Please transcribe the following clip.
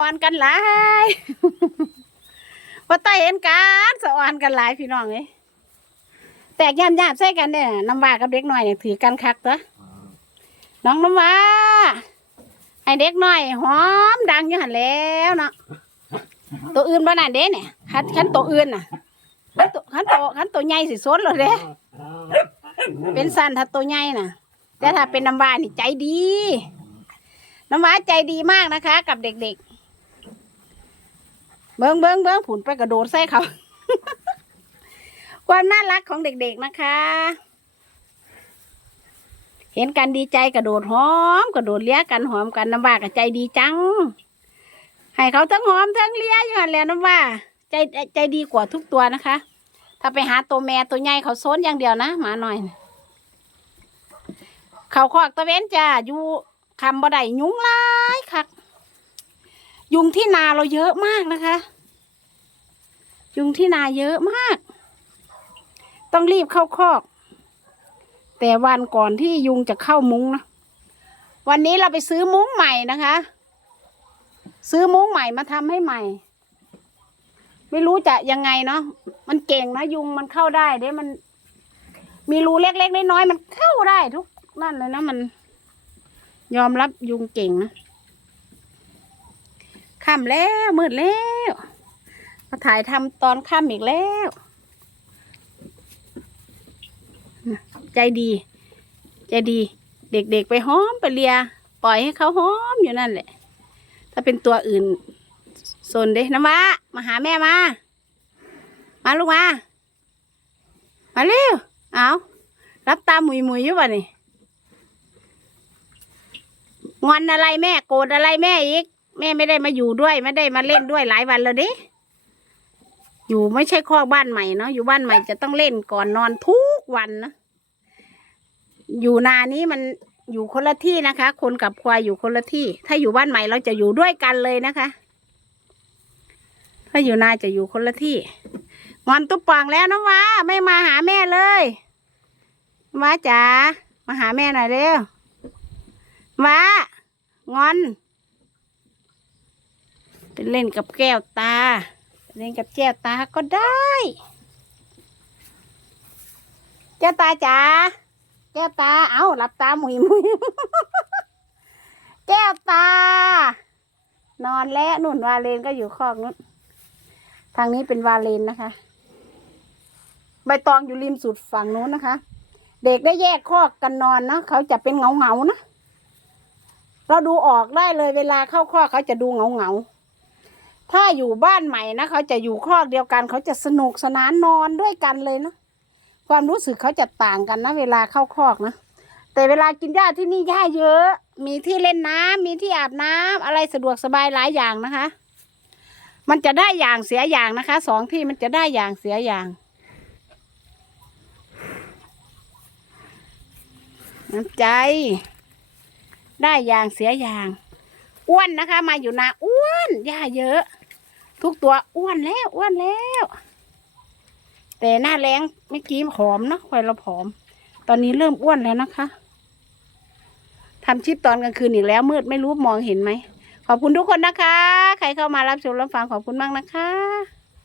อ่อนกันหลายว่าตาเห็นกันสะอ่อนกันหลายพี่น้องเอ้ยแตกยามยามใส่กันเนี่ยน้ำว่ากับเด็กหน้อยเนี่ยถือกันคักตัวน้องน้ำว่าให้เด็กหน้อยหอมดังอยู่หันแล้วเนาะตัวอื่นบ้านั่นเด้เนี่ยคันคันตัวอื่นน่ะคันตัวคันตัวคันตัวใหญ่สิสนเลยเด้เป็นสันถ้าตัวใหญ่น่ะ แต่ถ้าเป็นน้ำว้านี่ใจดี น้ำว้าใจดีมากนะคะ กับเด็กๆ เบิ้งเบิ้งเบิ้งผุนไปกระโดดใส่เขา ความน่ารักของเด็กๆนะคะ เห็นกันดีใจกระโดดหอม กระโดดเลี้ยกันหอมกันน้ำว่ากับใจดีจัง ให้เขาทั้งหอมทั้งเลี้ยอยู่หันแหล้วน้ำว่า ใจใจดีกว่าทุกตัวนะคะ ถ้าไปหาตัวแม่ตัวใหญ่เขาโซนอย่างเดียวนะหมาหน่อย เขาคอกตะเวนจ้าอยู่คำบ่ได้ยุ้งหลายคัก ยุงที่นาเราเยอะมากนะคะ ยุงที่นาเยอะมาก ต้องรีบเข้าคอก แต่วันก่อนที่ยุงจะเข้ามุ้งนะวันนี้เราไปซื้อมุ้งใหม่นะคะ ซื้อมุ้งใหม่มาทำให้ใหม่ ไม่รู้จะยังไงเนาะมันเก่งนะยุงมันเข้าได้เด้มัน มีรูเล็กๆน้อยๆมันเข้าได้ทุกนั่นเลยนะมัน ยอมรับยุงเก่งนะ ค่ำแล้วมืดแล้ว มาถ่ายทำตอนค่ำอีกแล้ว ใจดี ใจดี เด็กๆไปหอมไปเลีย ปล่อยให้เขาหอมอยู่นั่นแหละ ถ้าเป็นตัวอื่นสนเด้น้ำว้ามาหาแม่มา มาลูกมา มาเร็ว เอารับตาหมุยหมุยอยู่ป่ะนี่งอนอะไรแม่โกรธอะไรแม่อีก แม่ไม่ได้มาอยู่ด้วย ไม่ได้มาเล่นด้วยหลายวันแล้วเด้อยู่ไม่ใช่คอกบ้านใหม่เนาะอยู่บ้านใหม่จะต้องเล่นก่อนนอนทุกวันนะอยู่นานี้มันอยู่คนละที่นะคะ คนกับควายอยู่คนละที่ ถ้าอยู่บ้านใหม่เราจะอยู่ด้วยกันเลยนะคะ ถ้าอยู่นาจะอยู่คนละที่งอนตุ๊บปองแล้วนะวะไม่มาหาแม่เลยมาจ๋ามาหาแม่หน่อยเร็วมางอน ไปเล่นกับแก้วตา เล่นกับแก้วตาก็ได้ แก้วตาจ๋า แก้วตา เอาหลับตาหมุยหมุยแก้วตา นอนแล้วนุ่นวาเลนก็อยู่คอกนู้น ทางนี้เป็นวาเลนนะคะ ใบตองอยู่ริมสุดฝั่งนู้นนะคะ เด็กได้แยกคอกกันนอนนะเขาจะเป็นเงาเงานะเราดูออกได้เลยเวลาเข้าคอกเขาจะดูเงาเงา ถ้าอยู่บ้านใหม่นะเขาจะอยู่คอกเดียวกันเขาจะสนุกสนานนอนด้วยกันเลยนะความรู้สึกเขาจะต่างกันนะ เวลาเข้าคอกนะแต่เวลากินหญ้าที่นี่หญ้าเยอะ มีที่เล่นน้ำมีที่อาบน้ำอะไรสะดวกสบายหลายอย่างนะคะ มันจะได้อย่างเสียอย่างนะคะสองที่มันจะได้อย่างเสียอย่างน้ำใจ ได้อย่างเสียอย่าง อ้วนนะคะ มาอยู่นาอ้วนหญ้าเยอะ ทุกตัวอ้วนแล้วอ้วนแล้ว แต่หน้าแรงเมื่อกี้ผอมเนะควายเราผอม ตอนนี้เริ่มอ้วนแล้วนะคะทำชิปตอนกลางคืนอีกแล้วมืดไม่รู้มองเห็นไหมขอบคุณทุกคนนะคะ ใครเข้ามารับชมรับฟังขอบคุณมากนะคะ